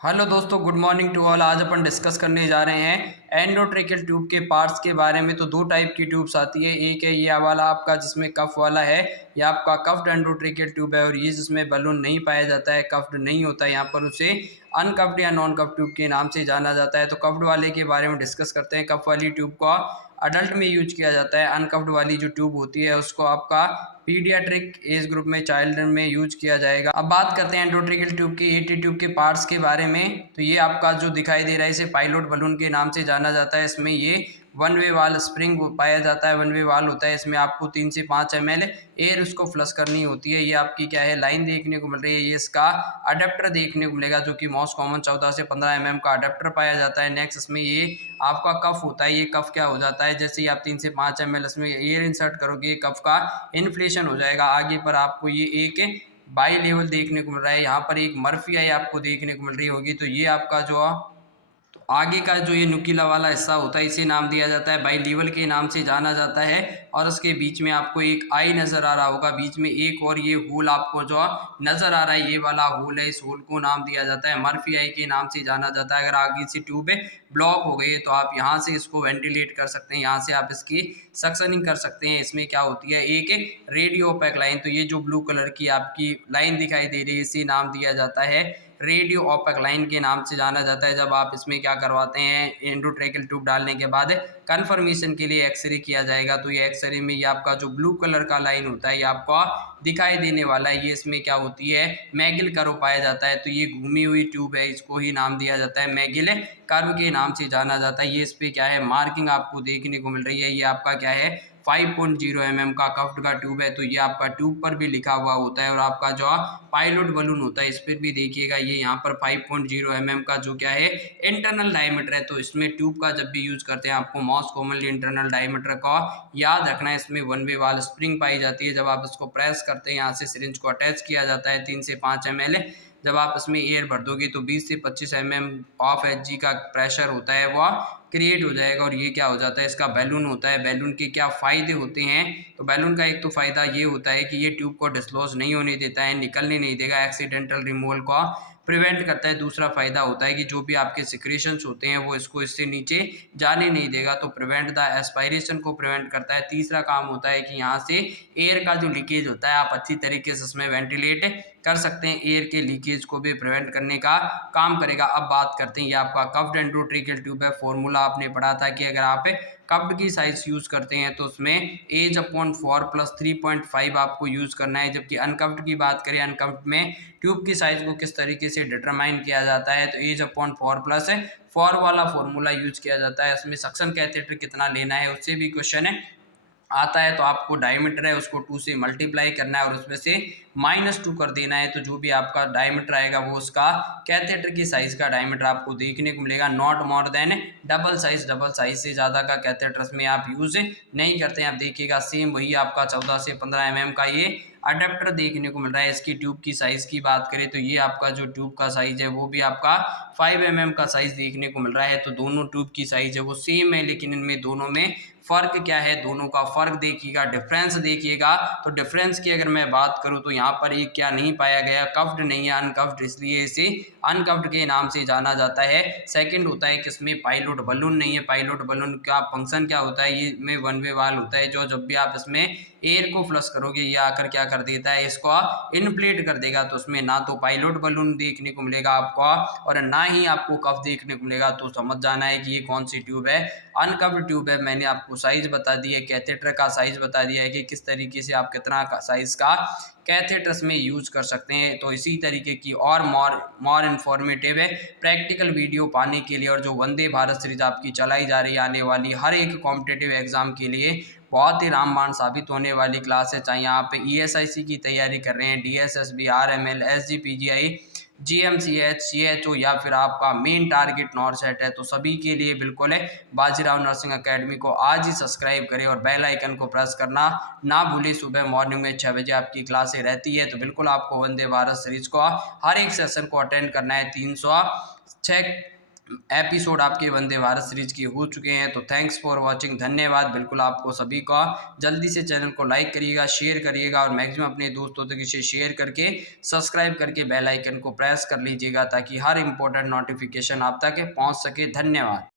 Hello दोस्तों, good morning to all. आज अपन discuss करने जा रहे हैं एंडोट्रेकियल ट्यूब के पार्ट्स के बारे में। तो दो टाइप की ट्यूब्स आती है। एक है ये वाला आपका जिसमें कफ वाला है, ये आपका कफ्ड एंडोट्रेकियल ट्यूब है। और ये जिसमें बलून नहीं पाया जाता है, कफ्ड नहीं होता है, यहाँ पर उसे अनकफ्ड या नॉन कफ्ड ट्यूब के नाम से जाना जाता है। तो कफ्ड वाले के बारे में डिस्कस करते हैं। कफ वाली ट्यूब को अडल्ट में यूज किया जाता है। अनकफ्ड वाली जो ट्यूब होती है उसको आपका पीडियाट्रिक एज ग्रुप में, चाइल्ड में यूज किया जाएगा। अब बात करते हैं एंडोट्रेकियल ट्यूब के एटी ट्यूब के पार्ट्स के बारे में। तो ये आपका जो दिखाई दे रहा है इसे पायलट बलून के नाम से जाना जाता है। इसमें ये वन वे वाल स्प्रिंग पाया जाता है, वन वे वाल होता है। इसमें आपको 3 से 5 ml एयर उसको फ्लश करनी होती है। ये आपकी क्या है, लाइन देखने को मिल रही है। ये इसका अडेप्टर देखने को मिलेगा जो कि मोस्ट कॉमन 14 से 15 mm का अडेप्टर पाया जाता है। नेक्स्ट इसमें ये आपका कफ होता है। ये कफ क्या हो जाता है, जैसे ही आप 3 से 5 ml इसमें एयर इंसर्ट करोगे कफ का इन्फ्लेशन हो जाएगा। आगे पर आपको ये एक बाई लेवल देखने को मिल रहा है। यहाँ पर एक मर्फी आई आपको देखने को मिल रही होगी। तो ये आपका जो आगे का जो ये नुकीला वाला हिस्सा होता है इसे नाम दिया जाता है, बाई लेवल के नाम से जाना जाता है। और उसके बीच में आपको एक आई नज़र आ रहा होगा, बीच में एक और ये होल आपको जो नज़र आ रहा है, ये वाला होल है। इस होल को नाम दिया जाता है मर्फी आई के नाम से जाना जाता है। अगर आगे से ट्यूब ब्लॉक हो गई है तो आप यहाँ से इसको वेंटिलेट कर सकते हैं, यहाँ से आप इसकी सक्शनिंग कर सकते हैं। इसमें क्या होती है, एक रेडियो ओपेक लाइन। तो ये जो ब्लू कलर की आपकी लाइन दिखाई दे रही है इसे नाम दिया जाता है रेडियो ओपेक लाइन के नाम से जाना जाता है। जब आप इसमें क्या करवाते हैं, एंडोट्रेकियल ट्यूब डालने के बाद कंफर्मेशन के लिए एक्सरे किया जाएगा। तो ये एक्सरे में ये आपका जो ब्लू कलर का लाइन होता है ये आपको दिखाई देने वाला है। ये इसमें क्या होती है, मैगिल कर्व पाया जाता है। तो ये घूमी हुई ट्यूब है, इसको ही नाम दिया जाता है मैगिल कर्व के नाम से जाना जाता है। ये इस पे क्या है, मार्किंग आपको देखने को मिल रही है। ये आपका क्या है, 5.0 mm का कफ्ड का ट्यूब है। तो ये आपका ट्यूब पर भी लिखा हुआ होता है। और आपका जो पायलट बलून होता है इस पर भी देखिएगा, ये यहाँ पर 5.0 mm का जो क्या है इंटरनल डायमीटर है। तो इसमें ट्यूब का जब भी यूज करते हैं आपको मोस्ट कॉमनली इंटरनल डायमीटर का याद रखना है। इसमें वन वे वाल स्प्रिंग पाई जाती है। जब आप इसको प्रेस करते हैं, यहाँ से सिरिंज को अटैच किया जाता है 3 से 5 ml। जब आप इसमें एयर भर दोगे तो 20 से 25 mm ऑफ एच का प्रेशर होता है वह क्रिएट हो जाएगा। और ये क्या हो जाता है, इसका बैलून होता है। बैलून के क्या फ़ायदे होते हैं, तो बैलून का एक तो फ़ायदा ये होता है कि ये ट्यूब को डिस्क्लोज नहीं होने देता है, निकलने नहीं देगा, एक्सीडेंटल रिमूवल को प्रिवेंट करता है। दूसरा फ़ायदा होता है कि जो भी आपके सिक्रेशंस होते हैं वो इसको इससे नीचे जाने नहीं देगा, तो प्रिवेंट द एस्पायरेशन को प्रिवेंट करता है। तीसरा काम होता है कि यहाँ से एयर का जो लीकेज होता है आप अच्छी तरीके से इसमें वेंटिलेट कर सकते हैं। एयर के लीकेज को भी प्रिवेंट करने का काम करेगा। अब बात करते हैं, ये आपका कफ्ड एंडोट्रेकियल ट्यूब है। फॉर्मूला आपने पढ़ा था कि अगर आप कफ्ड की साइज यूज करते हैं तो उसमें एज अपॉन 4 प्लस 3.5 आपको यूज करना है। जबकि अनकफ्ड की बात करें, अनकफ्ड में ट्यूब की साइज को किस तरीके से डिटरमाइन किया जाता है, तो एज अपॉन 4 प्लस 4 वाला फॉर्मूला यूज किया जाता है। इसमें सक्शन कैथेटर कितना लेना है उससे भी क्वेश्चन आता है। तो आपको डायमीटर है उसको 2 से मल्टीप्लाई करना है और उसमें से -2 कर देना है। तो जो भी आपका डायमीटर आएगा वो उसका कैथेटर की साइज का डायमीटर आपको देखने को मिलेगा। Not more than double size से ज़्यादा का कैथेटर्स में आप यूज नहीं करते हैं। आप देखिएगा सेम वही आपका 14 से 15 mm का ये अडेप्टर देखने को मिल रहा है। इसकी ट्यूब की साइज की बात करें तो ये आपका जो ट्यूब का साइज है वो भी आपका 5 mm का साइज देखने को मिल रहा है। तो दोनों ट्यूब की साइज है वो सेम है, लेकिन इनमें दोनों में फ़र्क क्या है, दोनों का फ़र्क देखिएगा, डिफरेंस देखिएगा। तो डिफरेंस की अगर मैं बात करूं तो यहाँ पर एक क्या नहीं पाया गया, कफ्ड नहीं है, अनकफ्ड, इसलिए इसे अनकफ्ड के नाम से जाना जाता है। सेकंड होता है कि इसमें पायलट बलून नहीं है। पायलट बलून का फंक्शन क्या होता है, ये में वन वे वाल होता है जो जब भी आप इसमें एयर को फ्लश करोगे ये आकर क्या कर देता है, इसको इन्फ्लेट कर देगा। तो उसमें ना तो पायलट बलून देखने को मिलेगा आपको और ना ही आपको कफ देखने को मिलेगा। तो समझ जाना है कि ये कौन सी ट्यूब है, अनकफ्ड ट्यूब है। मैंने आपको साइज बता दी है, कैथेटर का साइज बता दिया है कि किस तरीके से आप कितना साइज का कैथेटर्स में यूज कर सकते हैं। तो इसी तरीके की और मोर इन्फॉर्मेटिव है प्रैक्टिकल वीडियो पाने के लिए, और जो वंदे भारत सीरीज आपकी चलाई जा रही है आने वाली हर एक कॉम्पिटेटिव एग्जाम के लिए बहुत ही रामबाण साबित होने वाली क्लास है। चाहे आप ESIC की तैयारी कर रहे हैं, DSSB, RML, SGPGI, GMCH, CHO या फिर आपका मेन टारगेट नॉरसेट है, तो सभी के लिए बिल्कुल है बाजीराव नर्सिंग एकेडमी को आज ही सब्सक्राइब करें और बेल आइकन को प्रेस करना ना भूलें। सुबह मॉर्निंग में 6 बजे आपकी क्लासें रहती है। तो बिल्कुल आपको वंदे भारत सीरीज को हर एक सेशन को अटेंड करना है। 306 एपिसोड आपके वंदे भारत सीरीज की हो चुके हैं। तो थैंक्स फॉर वॉचिंग, धन्यवाद बिल्कुल आपको सभी का। जल्दी से चैनल को लाइक करिएगा, शेयर करिएगा और मैक्सिमम अपने दोस्तों तक इसे शेयर करके सब्सक्राइब करके बेल आइकन को प्रेस कर लीजिएगा ताकि हर इंपॉर्टेंट नोटिफिकेशन आप तक पहुंच सके। धन्यवाद।